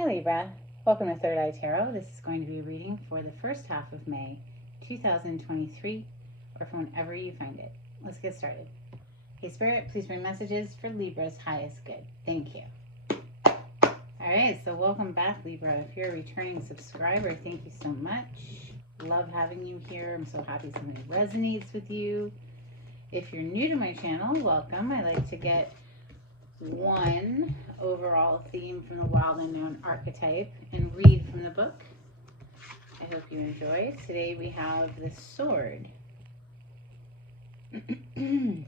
Hi Libra, welcome to Third Eye Tarot. This is going to be a reading for the first half of May 2023, or from whenever you find it. Let's get started. Hey Spirit, please bring messages for Libra's highest good. Thank you. Alright, so welcome back Libra. If you're a returning subscriber, thank you so much. Love having you here. I'm so happy something resonates with you. If you're new to my channel, welcome. I like to get one overall theme from the wild unknown archetype and read from the book. I hope you enjoy. Today we have the sword. We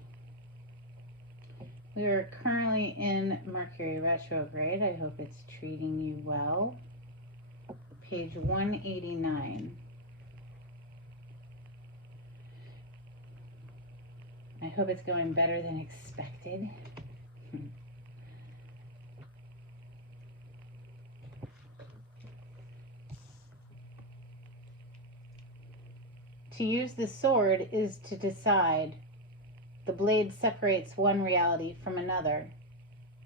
are currently in Mercury retrograde. I hope it's treating you well. Page 189. I hope it's going better than expected. To use the sword is to decide. The blade separates one reality from another.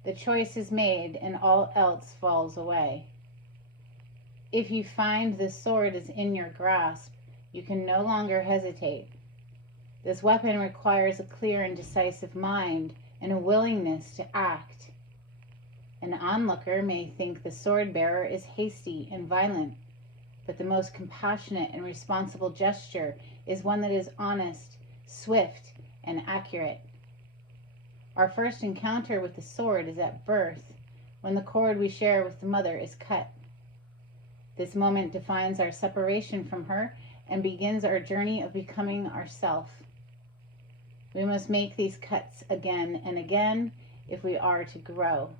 The choice is made and all else falls away. If you find the sword is in your grasp, you can no longer hesitate. This weapon requires a clear and decisive mind and a willingness to act. An onlooker may think the sword bearer is hasty and violent, but the most compassionate and responsible gesture is one that is honest, swift, and accurate. Our first encounter with the sword is at birth, when the cord we share with the mother is cut. This moment defines our separation from her and begins our journey of becoming ourself. We must make these cuts again and again if we are to grow.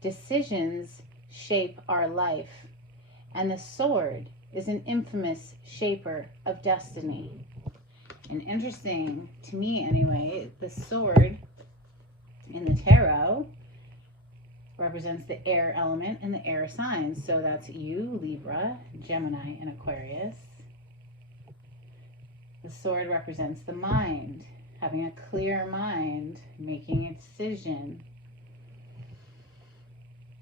Decisions shape our life, and the sword is an infamous shaper of destiny. And interesting, to me anyway, the sword in the tarot represents the air element and the air signs. So that's you, Libra, Gemini, and Aquarius. The sword represents the mind, having a clear mind, making a decision.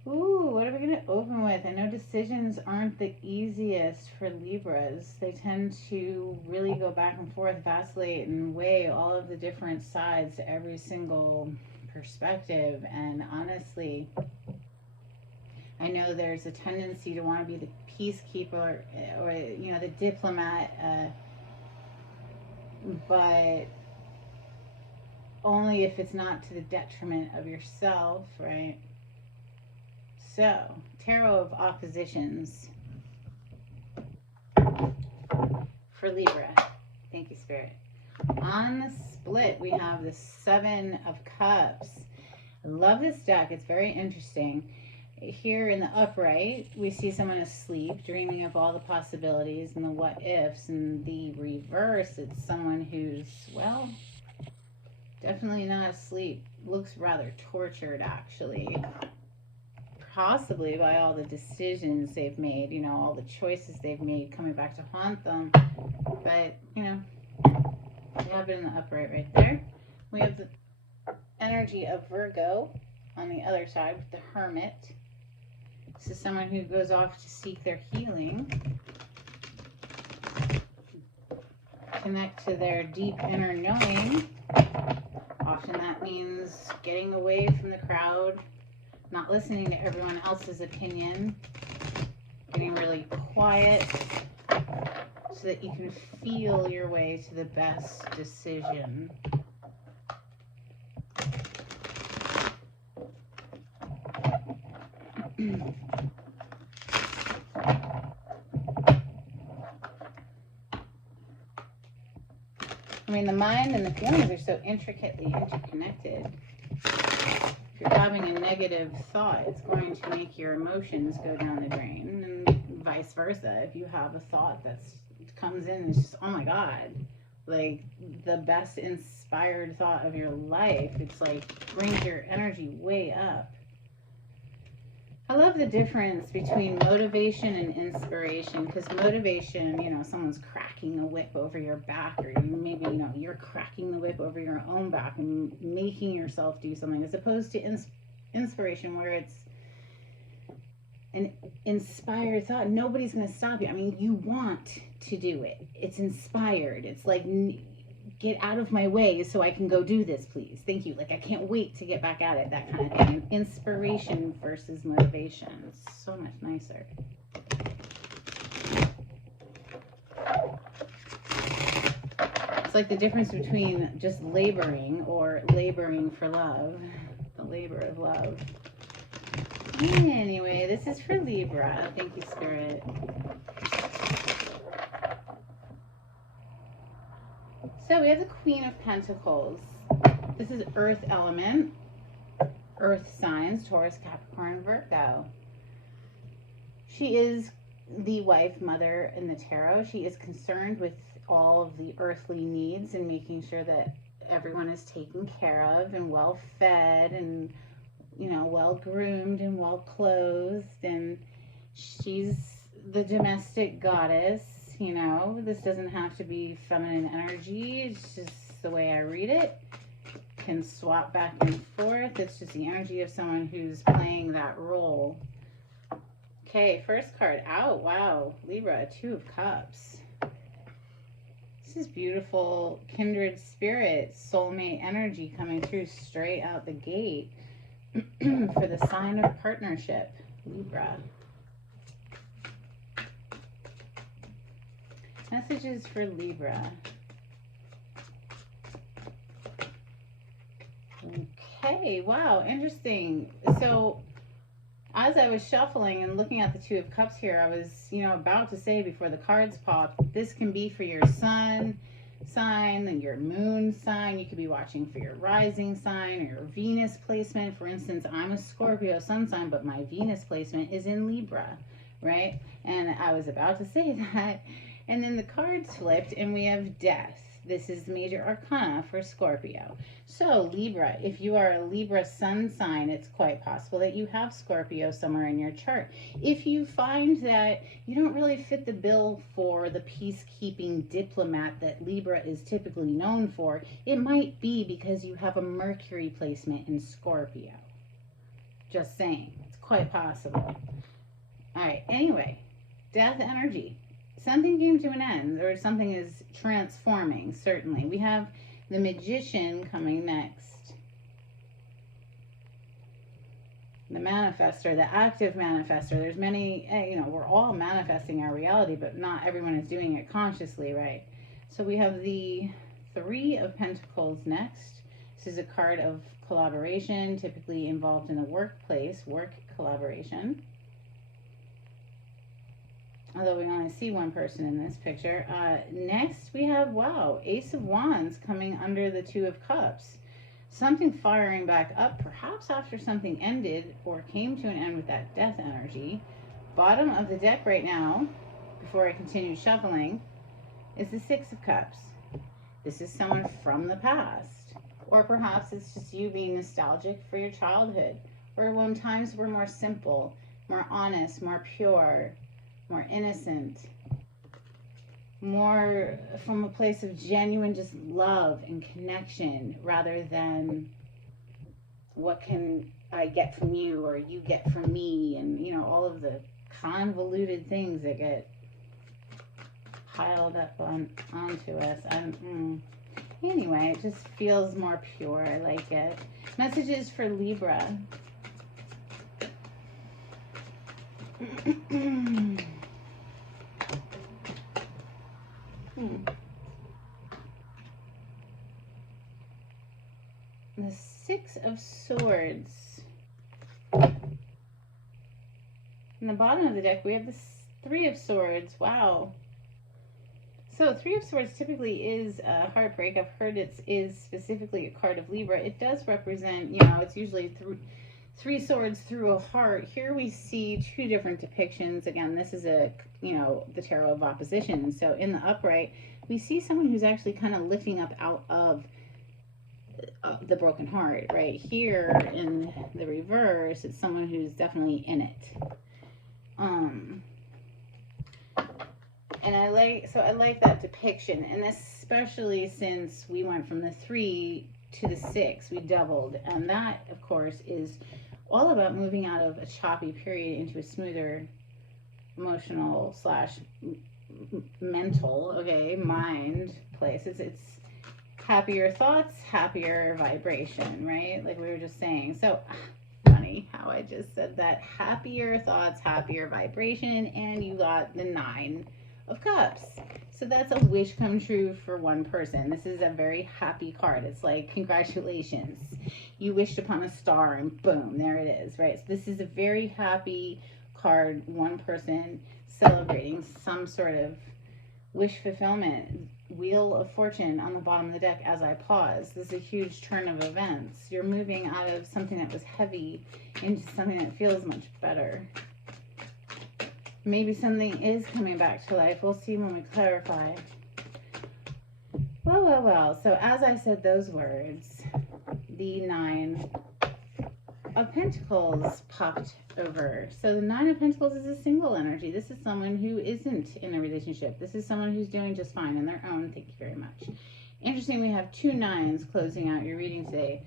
Ooh, what are we going to open with? I know decisions aren't the easiest for Libras. They tend to really go back and forth, vacillate, and weigh all of the different sides to every single perspective. And honestly, I know there's a tendency to want to be the peacekeeper or you know, the diplomat, but only if it's not to the detriment of yourself, right? So, Tarot of Oppositions for Libra. Thank you, Spirit. On the split, we have the Seven of Cups. I love this deck. It's very interesting. Here in the upright, we see someone asleep, dreaming of all the possibilities and the what ifs. In the reverse, it's someone who's, well, definitely not asleep. Looks rather tortured, actually. Possibly by all the decisions they've made, you know, all the choices they've made coming back to haunt them. But, you know, we have it in the upright right there. We have the energy of Virgo on the other side with the Hermit. This is someone who goes off to seek their healing, connect to their deep inner knowing. Often that means getting away from the crowd, not listening to everyone else's opinion, getting really quiet so that you can feel your way to the best decision. I mean, the mind and the feelings are so intricately interconnected. If you're having a negative thought, it's going to make your emotions go down the drain, and vice versa. If you have a thought that comes in and it's just, oh my God, like the best inspired thought of your life, it's like brings your energy way up. I love the difference between motivation and inspiration, because motivation, you know, someone's cracking a whip over your back, or maybe, you know, you're cracking the whip over your own back and making yourself do something, as opposed to inspiration, where it's an inspired thought. Nobody's going to stop you. I mean, you want to do it. It's inspired. It's like, get out of my way so I can go do this, please. Thank you. Like, I can't wait to get back at it, that kind of thing. Inspiration versus motivation. It's so much nicer. It's like the difference between just laboring or laboring for love. The labor of love. Anyway, this is for Libra. Thank you, Spirit. So we have the Queen of Pentacles. This is Earth element. Earth signs, Taurus, Capricorn, Virgo. She is the wife, mother in the tarot. She is concerned with all of the earthly needs and making sure that everyone is taken care of and well fed and, you know, well groomed and well clothed. And she's the domestic goddess. You know, this doesn't have to be feminine energy. It's just the way I read it. Can swap back and forth. It's just the energy of someone who's playing that role. Okay, first card out. Wow, Libra, Two of Cups. This is beautiful, kindred spirit, soulmate energy coming through straight out the gate for the sign of partnership, Libra. Messages for Libra. Okay, wow, interesting. So as I was shuffling and looking at the Two of Cups here, I was, you know, about to say before the cards popped, this can be for your sun sign and your moon sign. You could be watching for your rising sign or your Venus placement. For instance, I'm a Scorpio sun sign, but my Venus placement is in Libra, right? And I was about to say that. And then the cards flipped and we have Death. This is the major arcana for Scorpio. So Libra, if you are a Libra sun sign, it's quite possible that you have Scorpio somewhere in your chart. If you find that you don't really fit the bill for the peacekeeping diplomat that Libra is typically known for, it might be because you have a Mercury placement in Scorpio. Just saying, it's quite possible. All right, anyway, Death energy. Something came to an end, or something is transforming, certainly. We have the Magician coming next. The Manifestor, the active Manifestor. There's many, you know, we're all manifesting our reality, but not everyone is doing it consciously, right? So we have the Three of Pentacles next. This is a card of collaboration, typically involved in the workplace, work collaboration. Although we only see one person in this picture. Next we have, wow, Ace of Wands coming under the Two of Cups. Something firing back up, perhaps after something ended or came to an end with that Death energy. Bottom of the deck right now, before I continue shuffling, is the Six of Cups. This is someone from the past. Or perhaps it's just you being nostalgic for your childhood. Or when times were more simple, more honest, more pure, more innocent, more from a place of genuine just love and connection rather than what can I get from you or you get from me, and you know, all of the convoluted things that get piled up onto us. Anyway, it just feels more pure. I like it. Messages for Libra. The Six of Swords. In the bottom of the deck, we have the Three of Swords. Wow. So Three of Swords typically is a heartbreak. I've heard it is specifically a card of Libra. It does represent, you know, it's usually three swords through a heart. Here we see two different depictions. Again, this is a, you know, the tarot of opposition. So in the upright, we see someone who's actually kind of lifting up out of the broken heart. Right here in the reverse, it's someone who's definitely in it. And I like that depiction, and especially since we went from the 3 to the 6, we doubled, and that of course is all about moving out of a choppy period into a smoother emotional slash mental, okay, mind place. It's happier thoughts, happier vibration, right? Like we were just saying. So funny how I just said that. Happier thoughts, happier vibration, and you got the 9 of Cups. So that's a wish come true for one person. This is a very happy card. It's like, congratulations. You wished upon a star and boom, there it is, right? So this is a very happy card. One person celebrating some sort of wish fulfillment. Wheel of Fortune on the bottom of the deck as I pause. This is a huge turn of events. You're moving out of something that was heavy into something that feels much better. Maybe something is coming back to life. We'll see when we clarify. Well, well, well. So as I said those words, the 9 of Pentacles popped over. So the 9 of Pentacles is a single energy. This is someone who isn't in a relationship. This is someone who's doing just fine on their own. Thank you very much. Interesting, we have 2 9s closing out your reading today.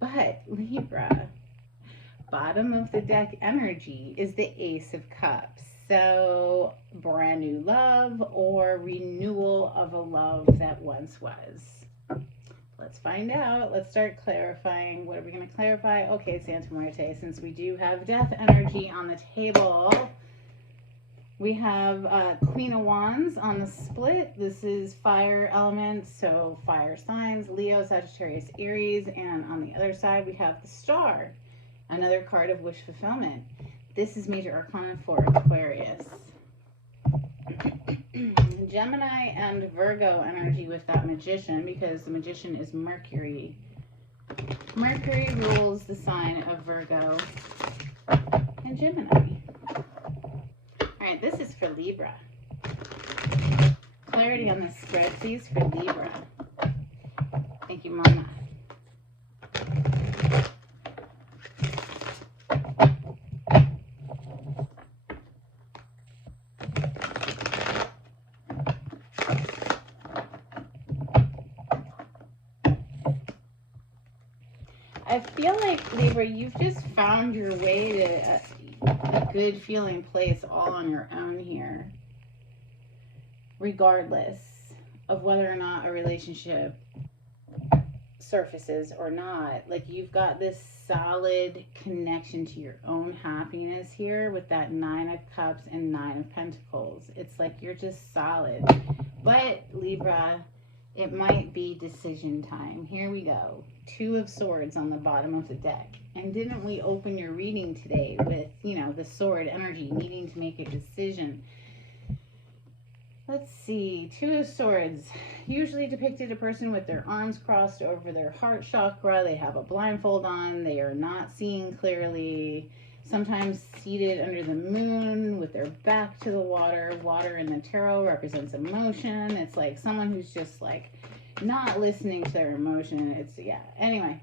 But Libra, bottom of the deck energy is the Ace of Cups. So brand new love or renewal of a love that once was. Let's find out. Let's start clarifying. What are we going to clarify? Okay, Santa Muerte, since we do have death energy on the table, we have Queen of Wands on the split. This is fire elements, so fire signs, Leo, Sagittarius, Aries, and on the other side we have the Star, another card of wish fulfillment. This is Major Arcana for Aquarius. Gemini and Virgo energy with that Magician, because the Magician is Mercury. Mercury rules the sign of Virgo and Gemini. Alright, this is for Libra. Clarity on this spread, please, for Libra. Thank you, Mama. I feel like, Libra, you've just found your way to a good feeling place all on your own here, regardless of whether or not a relationship surfaces or not. Like, you've got this solid connection to your own happiness here with that 9 of Cups and 9 of Pentacles. It's like you're just solid. But Libra, it might be decision time. Here we go. 2 of Swords on the bottom of the deck. And didn't we open your reading today with, you know, the sword energy, needing to make a decision? Let's see. 2 of Swords usually depicted a person with their arms crossed over their heart chakra. They have a blindfold on. They are not seeing clearly. Sometimes seated under the moon with their back to the water. Water in the tarot represents emotion. It's like someone who's just like not listening to their emotion. It's, yeah. Anyway,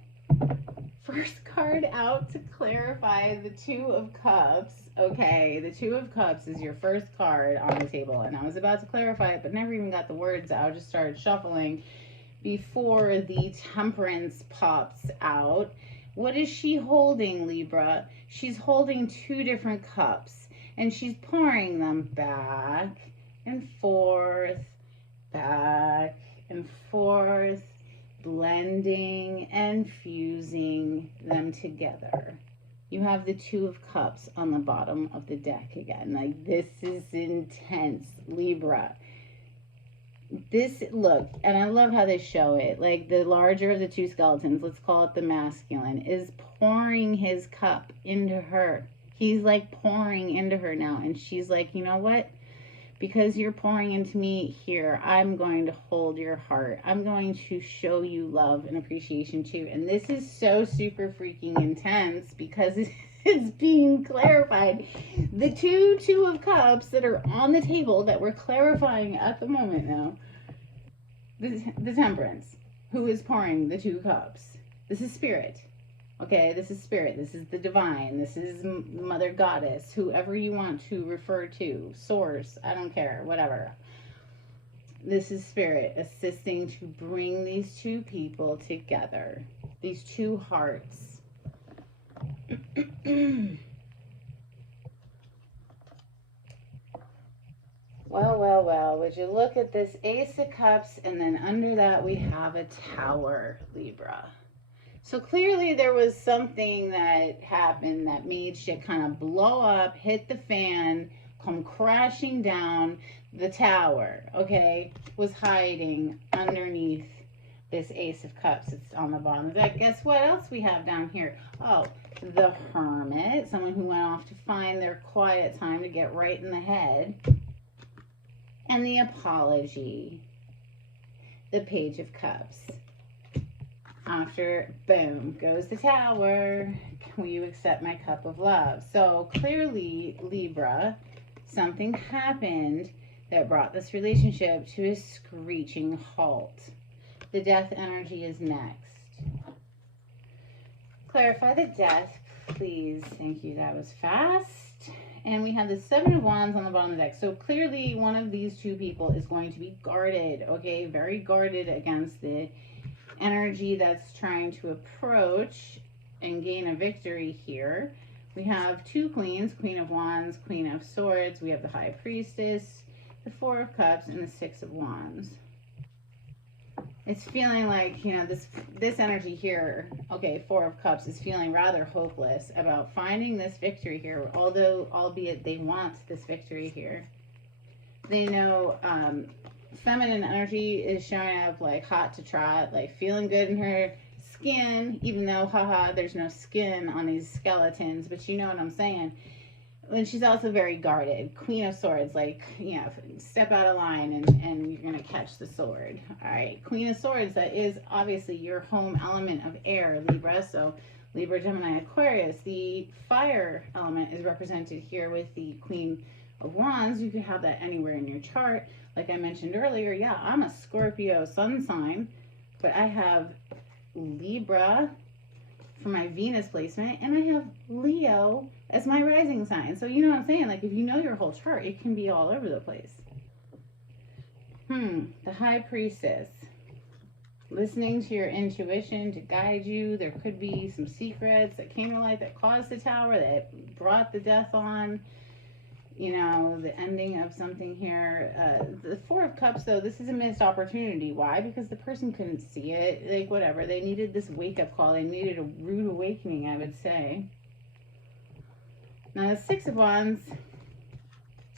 first card out to clarify the 2 of Cups. Okay, the 2 of Cups is your first card on the table. And I was about to clarify it, but never even got the words out. I just started shuffling before the Temperance pops out. What is she holding, Libra? She's holding 2 different cups, and she's pouring them back and forth, back and forth, blending and fusing them together. You have the 2 of Cups on the bottom of the deck again. Like, this is intense, Libra. This, look, and I love how they show it. Like, the larger of the 2 skeletons, let's call it the masculine, is pouring his cup into her. He's like pouring into her now. And she's like, you know what? Because you're pouring into me here, I'm going to hold your heart. I'm going to show you love and appreciation too. And this is so super freaking intense because it's being clarified. The 2 of Cups that are on the table that we're clarifying at the moment now. The Temperance, who is pouring the 2 cups. This is spirit. Okay, this is spirit. This is the divine. This is Mother Goddess, whoever you want to refer to. Source, I don't care, whatever. This is spirit assisting to bring these 2 people together. These 2 hearts. Well, well, well. Would you look at this Ace of Cups, and then under that we have a Tower, Libra. So clearly there was something that happened that made shit kind of blow up, hit the fan, come crashing down. The Tower, okay, was hiding underneath this Ace of Cups. It's on the bottom of that. Guess what else we have down here? Oh, the Hermit, someone who went off to find their quiet time to get right in the head. And the Apology, the Page of Cups. After, boom, goes the Tower. Will you accept my cup of love? So clearly, Libra, something happened that brought this relationship to a screeching halt. The Death energy is next. Clarify the Death, please. Thank you. That was fast. And we have the Seven of Wands on the bottom of the deck. So clearly one of these two people is going to be guarded, okay? Very guarded against the energy that's trying to approach and gain a victory here. We have two queens, Queen of Wands, Queen of Swords. We have the High Priestess, the Four of Cups, and the Six of Wands. It's feeling like, you know, this energy here, okay, Four of Cups, is feeling rather hopeless about finding this victory here, although, albeit they want this victory here. They know feminine energy is showing up like hot to trot, like feeling good in her skin, even though, haha, there's no skin on these skeletons, but you know what I'm saying. And she's also very guarded. Queen of Swords, like, you know, step out of line and you're going to catch the sword. All right. Queen of Swords, that is obviously your home element of air, Libra. So Libra, Gemini, Aquarius. The fire element is represented here with the Queen of Wands. You could have that anywhere in your chart. Like I mentioned earlier, yeah, I'm a Scorpio sun sign, but I have Libra for my Venus placement, and I have Leo as my rising sign. So you know what I'm saying? Like, if you know your whole chart, it can be all over the place. The High Priestess. Listening to your intuition to guide you. There could be some secrets that came to light that caused the Tower, that brought the death on. You know, the ending of something here. The Four of Cups, though, this is a missed opportunity. Why? Because the person couldn't see it. Like, whatever. They needed this wake-up call. They needed a rude awakening, I would say. Now, the Six of Wands,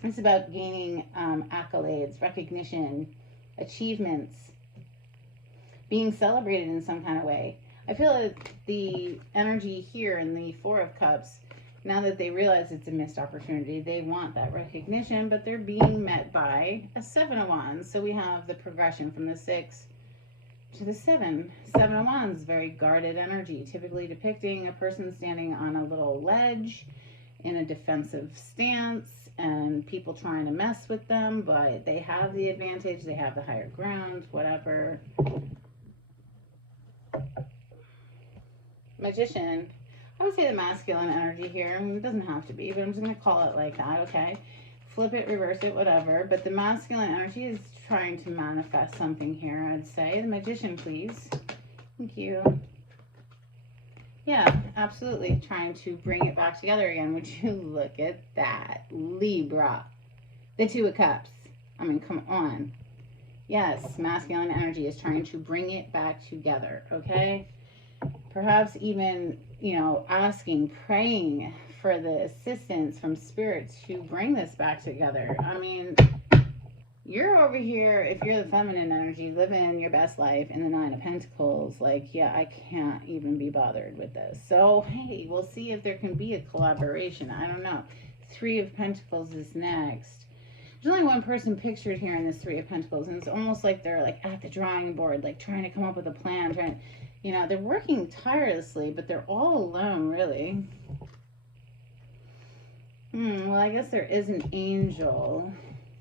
it's about gaining accolades, recognition, achievements, being celebrated in some kind of way. I feel like the energy here in the Four of Cups, now that they realize it's a missed opportunity, they want that recognition, but they're being met by a Seven of Wands. So we have the progression from the 6 to the 7. Seven of Wands, very guarded energy, typically depicting a person standing on a little ledge in a defensive stance and people trying to mess with them, but they have the advantage, they have the higher ground, whatever. Magician. I would say the masculine energy here. I mean, it doesn't have to be, but I'm just going to call it like that, okay? Flip it, reverse it, whatever. But the masculine energy is trying to manifest something here, I'd say. The Magician, please. Thank you. Yeah, absolutely. Trying to bring it back together again. Would you look at that? Libra. The Two of Cups. I mean, come on. Yes, masculine energy is trying to bring it back together, okay? Perhaps even, you know, asking, praying for the assistance from spirit to bring this back together. I mean, you're over here, if you're the feminine energy, living your best life in the Nine of Pentacles, like, yeah, I can't even be bothered with this. So, hey, we'll see if there can be a collaboration. I don't know. Three of Pentacles is next. There's only one person pictured here in this Three of Pentacles, and it's almost like they're, like, at the drawing board, like, trying to come up with a plan, you know, they're working tirelessly, but they're all alone, really. Well, I guess there is an angel.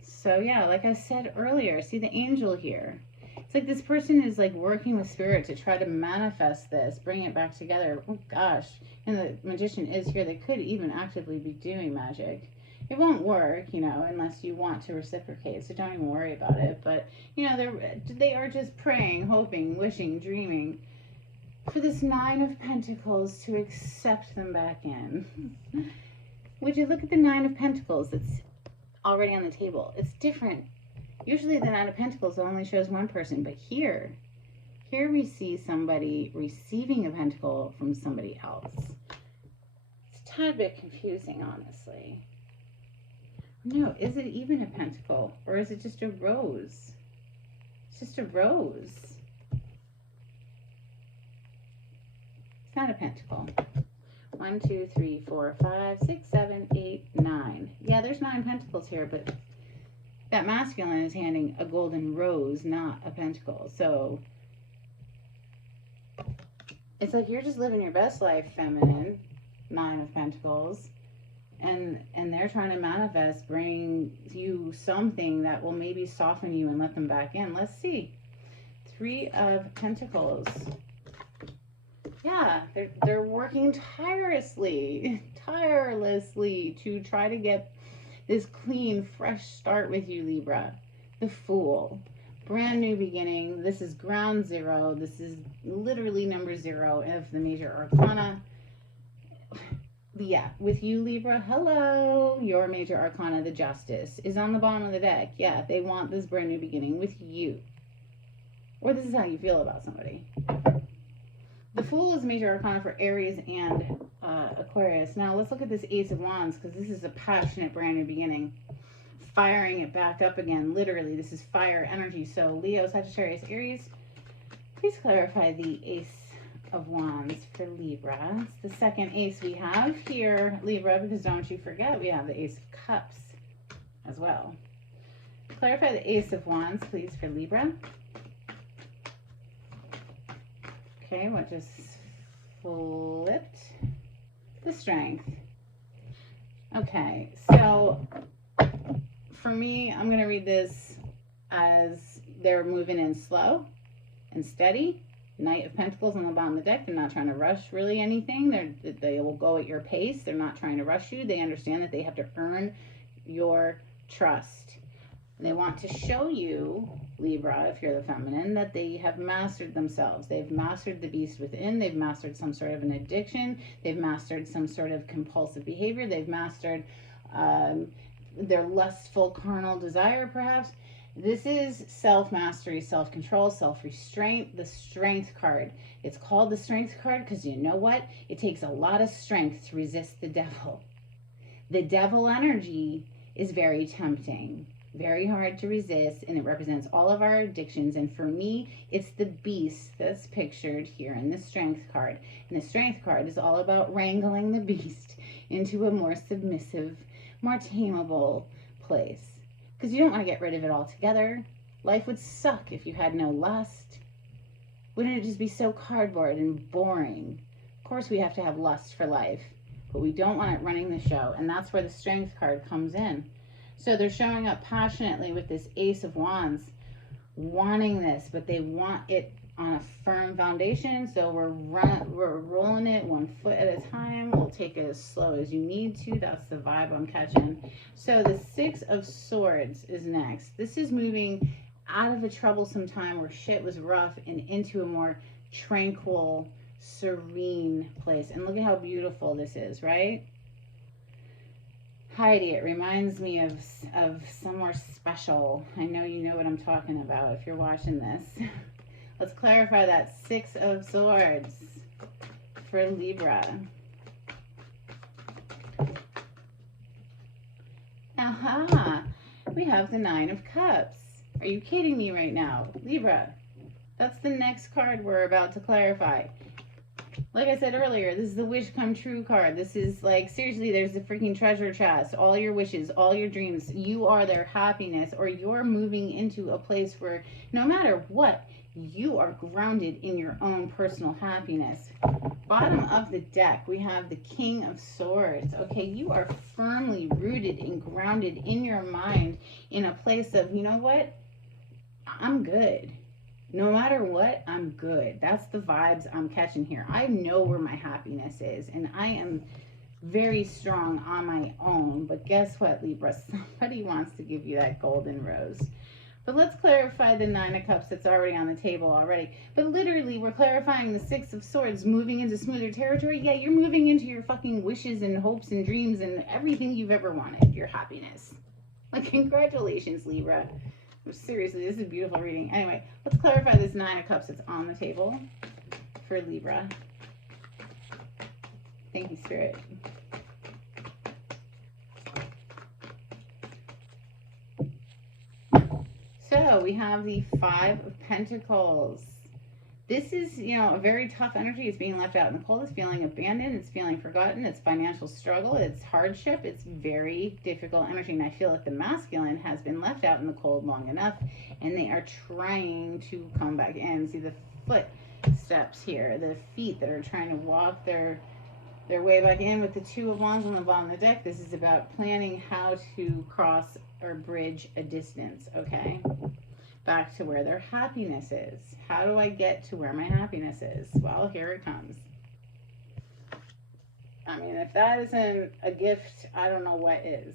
So, yeah, like I said earlier, see the angel here. It's like this person is, like, working with spirit to try to manifest this, bring it back together. Oh, gosh. And the Magician is here. They could even actively be doing magic. It won't work, you know, unless you want to reciprocate, so don't even worry about it. But, you know, they are just praying, hoping, wishing, dreaming. for this Nine of Pentacles to accept them back in. Would you look at the Nine of Pentacles that's already on the table? It's different. Usually the Nine of Pentacles only shows one person, but here we see somebody receiving a pentacle from somebody else. It's a tad bit confusing, honestly. No, is it even a pentacle? Or is it just a rose? It's just a rose. It's not a pentacle. 1, 2, 3, 4, 5, 6, 7, 8, 9. Yeah, there's 9 pentacles here, but that masculine is handing a golden rose, not a pentacle. So it's like you're just living your best life, feminine, 9 of Pentacles, and they're trying to manifest, bring you something that will maybe soften you and let them back in. Let's see. 3 of Pentacles. Yeah, they're working tirelessly to try to get this clean, fresh start with you, Libra. The Fool. Brand new beginning. This is ground zero. This is literally number 0 of the major arcana. Yeah, with you, Libra, hello. Your major arcana, the Justice, is on the bottom of the deck. Yeah, they want this brand new beginning with you. Or this is how you feel about somebody. The Fool is major arcana for Aries and Aquarius. Now, let's look at this Ace of Wands, because this is a passionate brand new beginning. Firing it back up again. Literally, this is fire energy. So Leo, Sagittarius, Aries, please clarify the Ace of Wands for Libra. It's the second ace we have here, Libra, because don't you forget we have the Ace of Cups as well. Clarify the Ace of Wands, please, for Libra. Okay, what just flipped? The Strength. Okay, so for me, I'm going to read this as they're moving in slow and steady. Knight of Pentacles on the bottom of the deck. They're not trying to rush really anything. They will go at your pace. They're not trying to rush you. They understand that they have to earn your trust. They want to show you, Libra, if you're the feminine, that they have mastered themselves. They've mastered the beast within. They've mastered some sort of an addiction. They've mastered some sort of compulsive behavior. They've mastered their lustful carnal desire, perhaps. This is self-mastery, self-control, self-restraint, the Strength card. It's called the Strength card because you know what? It takes a lot of strength to resist the devil. The devil energy is very tempting, very hard to resist, and it represents all of our addictions. And for me, it's the beast that's pictured here in the Strength card. And the Strength card is all about wrangling the beast into a more submissive, more tameable place. Because you don't want to get rid of it altogether. Life would suck if you had no lust. Wouldn't it just be so cardboard and boring? Of course we have to have lust for life, but we don't want it running the show, and that's where the Strength card comes in. So they're showing up passionately with this Ace of Wands, wanting this, but they want it on a firm foundation. So we're rolling it 1 foot at a time. We'll take it as slow as you need to. That's the vibe I'm catching. So the 6 of Swords is next. This is moving out of a troublesome time where shit was rough and into a more tranquil, serene place. And look at how beautiful this is, right? Heidi, it reminds me of somewhere special. I know you know what I'm talking about if you're watching this. Let's clarify that 6 of Swords for Libra. Aha! We have the 9 of Cups. Are you kidding me right now? Libra, that's the next card we're about to clarify. Like I said earlier, this is the wish come true card. This is like, seriously, there's the freaking treasure chest. All your wishes, all your dreams. You are their happiness, or you're moving into a place where no matter what, you are grounded in your own personal happiness. Bottom of the deck, we have the King of Swords. Okay, you are firmly rooted and grounded in your mind in a place of, you know what? I'm good. No matter what, I'm good. That's the vibes I'm catching here. I know where my happiness is, and I am very strong on my own. But guess what, Libra? Somebody wants to give you that golden rose. But let's clarify the Nine of Cups that's already on the table already. But literally, we're clarifying the Six of Swords, moving into smoother territory. Yeah, you're moving into your fucking wishes and hopes and dreams and everything you've ever wanted. Your happiness. Like, congratulations, Libra. Seriously, this is a beautiful reading. Anyway, let's clarify this Nine of Cups that's on the table for Libra. Thank you, Spirit. So we have the Five of Pentacles. This is, you know, a very tough energy. It's being left out in the cold. It's feeling abandoned. It's feeling forgotten. It's financial struggle. It's hardship. It's very difficult energy. And I feel like the masculine has been left out in the cold long enough, and they are trying to come back in. See the footsteps here, the feet that are trying to walk their way back in with the Two of Wands on the bottom of the deck. This is about planning how to cross or bridge a distance, okay? Back to where their happiness is. How do I get to where my happiness is? Well, here it comes. I mean, if that isn't a gift, I don't know what is.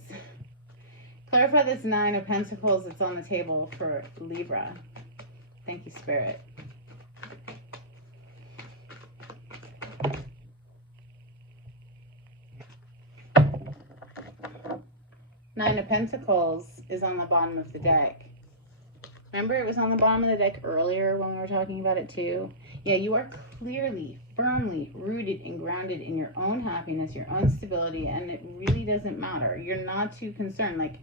Clarify this Nine of Pentacles that's on the table for Libra. Thank you, Spirit. Nine of Pentacles is on the bottom of the deck. Remember it was on the bottom of the deck earlier when we were talking about it too? Yeah, you are clearly, firmly rooted and grounded in your own happiness, your own stability, and it really doesn't matter. You're not too concerned, like,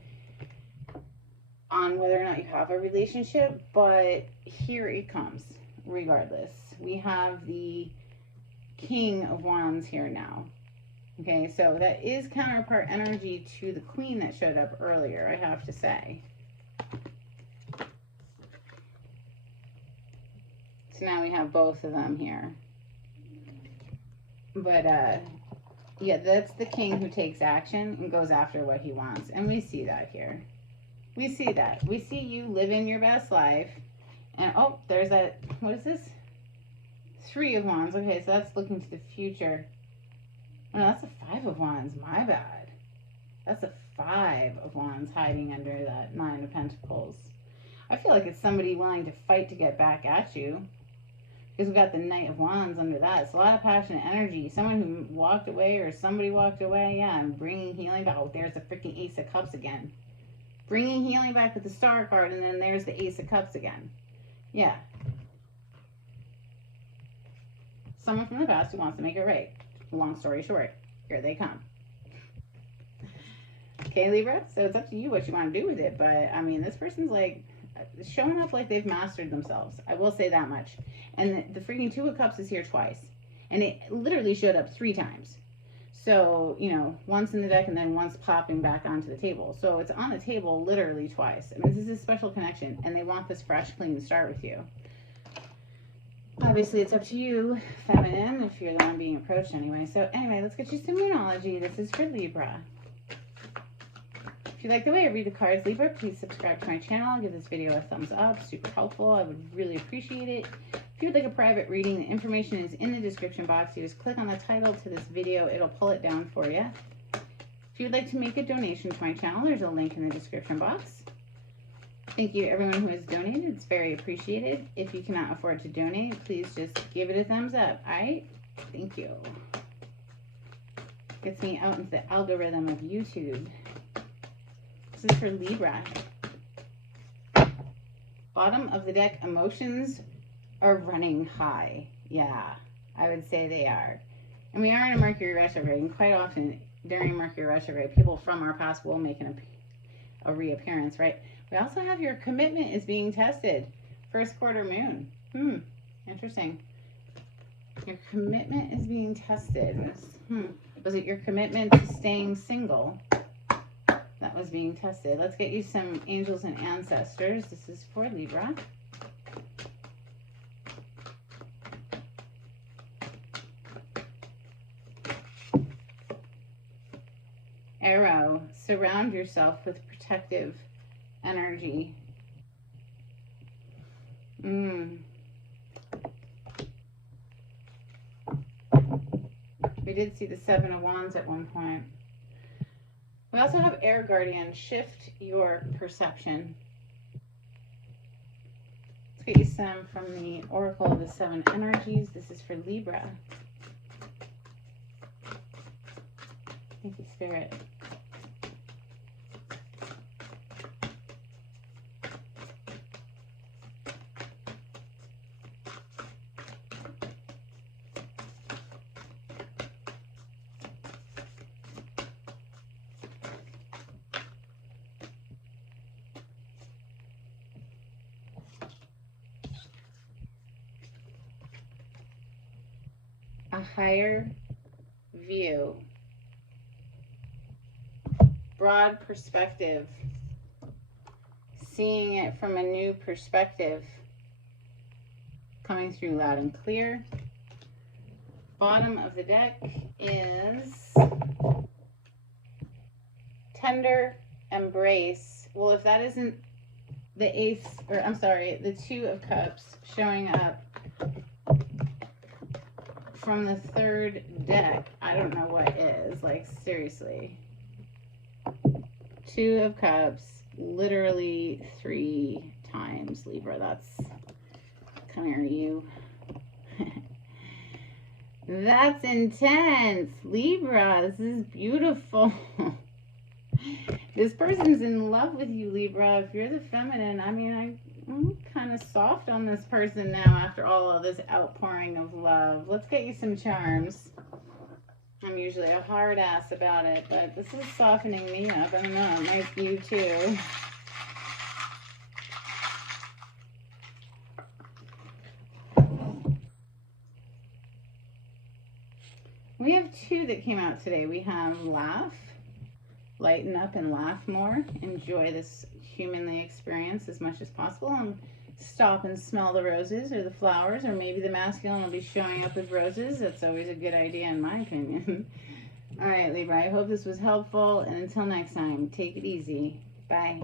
on whether or not you have a relationship, but here it comes, regardless. We have the King of Wands here now. Okay, so that is counterpart energy to the Queen that showed up earlier, I have to say. So now we have both of them here. But, yeah, that's the king who takes action and goes after what he wants. And we see that here. We see that. We see you living your best life. And, oh, there's that, what is this? Three of Wands. Okay, so that's looking to the future. Oh, no, that's a Five of Wands. My bad. That's a Five of Wands hiding under that Nine of Pentacles. I feel like it's somebody willing to fight to get back at you. Because we got the Knight of Wands under that. It's a lot of passionate energy. Someone who walked away or somebody walked away. Yeah, and bringing healing back. Oh, there's the freaking Ace of Cups again. Bringing healing back with the Star card. And then there's the Ace of Cups again. Yeah. Someone from the past who wants to make it right. Long story short. Here they come. Okay, Libra. So it's up to you what you want to do with it. But, I mean, this person's like showing up like they've mastered themselves. I will say that much. And the freaking Two of Cups is here twice. And it literally showed up 3 times. So, you know, once in the deck and then once popping back onto the table. So it's on the table literally twice. I mean, this is a special connection. And they want this fresh, clean start with you. Obviously, it's up to you, feminine, if you're the one being approached anyway. So anyway, let's get you some Moonology. This is for Libra. If you like the way I read the cards, Libra, please subscribe to my channel. Give this video a thumbs up. Super helpful. I would really appreciate it. If you would like a private reading, the information is in the description box. You just click on the title to this video. It'll pull it down for you. If you would like to make a donation to my channel, there's a link in the description box. Thank you to everyone who has donated. It's very appreciated. If you cannot afford to donate, please just give it a thumbs up. All right? Thank you. Gets me out into the algorithm of YouTube. This is for Libra. Bottom of the deck, emotions are running high. Yeah, I would say they are. And we are in a Mercury retrograde, and quite often during Mercury retrograde, people from our past will make a reappearance, right? We also have your commitment is being tested. First quarter moon. Interesting. Your commitment is being tested. Was it your commitment to staying single that was being tested? Let's get you some angels and ancestors. This is for Libra. Arrow, surround yourself with protective energy. We did see the Seven of Wands at one point. We also have Air Guardian, shift your perception. some from the Oracle of the Seven Energies. This is for Libra. Thank you, Spirit. A higher view, broad perspective, seeing it from a new perspective, coming through loud and clear. Bottom of the deck is tender embrace. Well, if that isn't the ace, or I'm sorry, the Two of Cups showing up from the third deck, I don't know what is. Like, seriously. Two of Cups, literally 3 times, Libra. That's, come here, you. That's intense, Libra. This is beautiful. This person's in love with you, Libra. If you're the feminine, I mean, I'm kind of soft on this person now after all of this outpouring of love. Let's get you some charms. I'm usually a hard ass about it, but this is softening me up. I don't know, it might be you too. We have 2 that came out today. We have laugh, lighten up and laugh more. Enjoy this humanly experience as much as possible, and stop and smell the roses or the flowers, or maybe the masculine will be showing up with roses. That's always a good idea in my opinion. All right, Libra, I hope this was helpful, and until next time, take it easy. Bye.